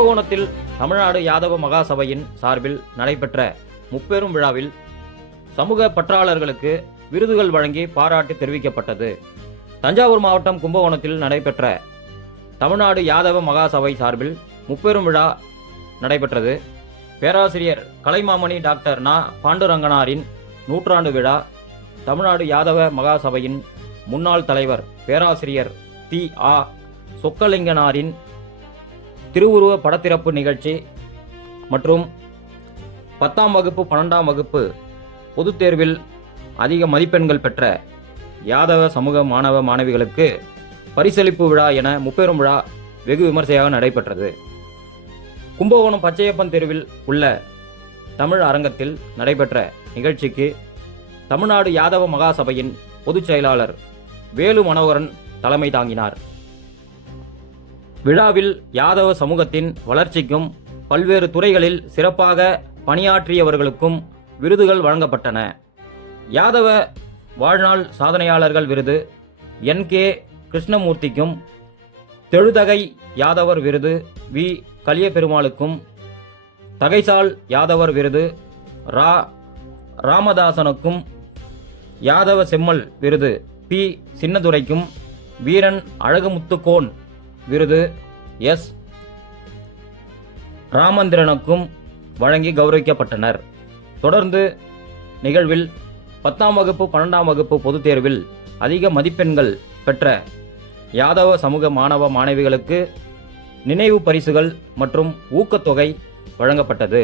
கும்பகோணத்தில் தமிழ்நாடு யாதவ மகாசபையின் சார்பில் நடைபெற்ற முப்பெரும் விழாவில் சமூக பற்றாளர்களுக்கு விருதுகள் வழங்கி பாராட்டு தெரிவிக்கப்பட்டது. தஞ்சாவூர் மாவட்டம் கும்பகோணத்தில் நடைபெற்ற தமிழ்நாடு யாதவ மகாசபை சார்பில் முப்பெரும் விழா நடைபெற்றது. பேராசிரியர் கலைமாமணி டாக்டர் நா. பாண்டுரங்கனாரின் நூற்றாண்டு விழா, தமிழ்நாடு யாதவ மகாசபையின் முன்னாள் தலைவர் பேராசிரியர் தி. ஆ. சொக்கலிங்கனாரின் திருவுருவ படத்திறப்பு நிகழ்ச்சி மற்றும் 10ஆம் வகுப்பு 12ஆம் வகுப்பு பொதுத் தேர்வில் அதிக மதிப்பெண்கள் பெற்ற யாதவ சமூக மாணவ மாணவிகளுக்கு பரிசளிப்பு விழா என முப்பெரும் விழா வெகு விமர்சையாக நடைபெற்றது. கும்பகோணம் பச்சையப்பன் தெருவில் உள்ள தமிழ் அரங்கத்தில் நடைபெற்ற நிகழ்ச்சிக்கு தமிழ்நாடு யாதவ மகாசபையின் பொதுச் செயலாளர் வேலு மனோகரன் தலைமை தாங்கினார். விழாவில் யாதவ சமூகத்தின் வளர்ச்சிக்கும் பல்வேறு துறைகளில் சிறப்பாக பணியாற்றியவர்களுக்கும் விருதுகள் வழங்கப்பட்டன. யாதவ வாழ்நாள் சாதனையாளர்கள் விருது என்.கே. கிருஷ்ணமூர்த்திக்கும், தெழுதகை யாதவர் விருது வி. கலியபெருமாளுக்கும், தகைசால் யாதவர் விருது ரா. ராமதாசனுக்கும், யாதவ செம்மல் விருது பி. சின்னதுரைக்கும், வீரன் அழகுமுத்துக்கோன் விருது எஸ். ராமந்திரனுக்கும் வழங்கி கௌரவிக்கப்பட்டனர். தொடர்ந்து நிகழ்வில் 10ஆம் வகுப்பு 12ஆம் வகுப்பு பொதுத் தேர்வில் அதிக மதிப்பெண்கள் பெற்ற யாதவ சமூக மாணவ மாணவிகளுக்கு நினைவு பரிசுகள் மற்றும் ஊக்கத்தொகை வழங்கப்பட்டது.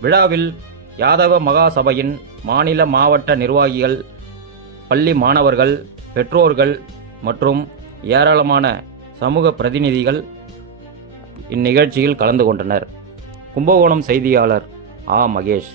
விழாவில் யாதவ மகாசபையின் மாநில மாவட்ட நிர்வாகிகள், பள்ளி மாணவர்கள், பெற்றோர்கள் மற்றும் ஏராளமான சமூக பிரதிநிதிகள் இந்நிகழ்ச்சியில் கலந்து கொண்டனர். கும்பகோணம் செய்தியாளர் ஆ. மகேஷ்.